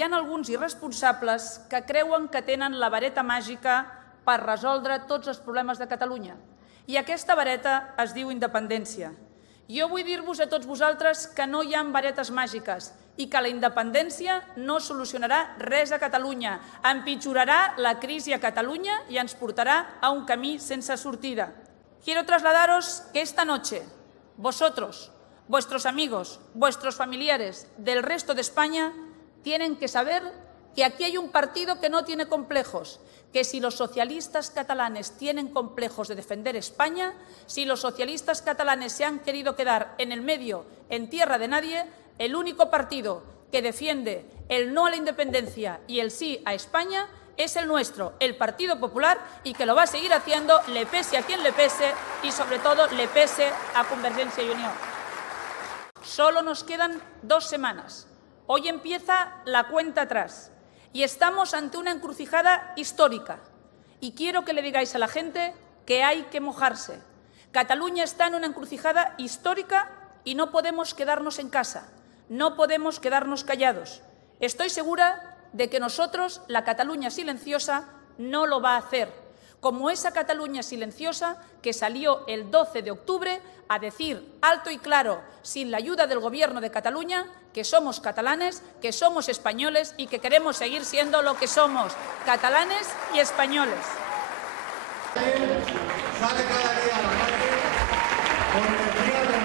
hi ha alguns irresponsables que creuen que tenen la vareta màgica per resoldre tots els problemes de Catalunya. I aquesta vareta es diu independència. Jo vull dir-vos a tots vosaltres que no hi ha varetes màgiques i que la independència no solucionarà res a Catalunya, empitjorarà la crisi a Catalunya i ens portarà a un camí sense sortida. Quiero trasladaros que esta noche vosotros, vuestros amigos, vuestros familiares del resto de España tienen que saber que aquí hay un partido que no tiene complejos, que si los socialistas catalanes tienen complejos de defender España, si los socialistas catalanes se han querido quedar en el medio, en tierra de nadie, el único partido que defiende el no a la independencia y el sí a España es el nuestro, el Partido Popular, y que lo va a seguir haciendo, le pese a quien le pese y, sobre todo, le pese a Convergencia y Unión. Solo nos quedan 2 semanas. Hoy empieza la cuenta atrás y estamos ante una encrucijada histórica. Y quiero que le digáis a la gente que hay que mojarse. Cataluña está en una encrucijada histórica y no podemos quedarnos en casa, no podemos quedarnos callados. Estoy segura de que nosotros, la Cataluña silenciosa, no lo va a hacer, como esa Cataluña silenciosa que salió el 12 de octubre a decir alto y claro, sin la ayuda del Gobierno de Cataluña, que somos catalanes, que somos españoles y que queremos seguir siendo lo que somos, catalanes y españoles. Sale cada día a la calle con energía de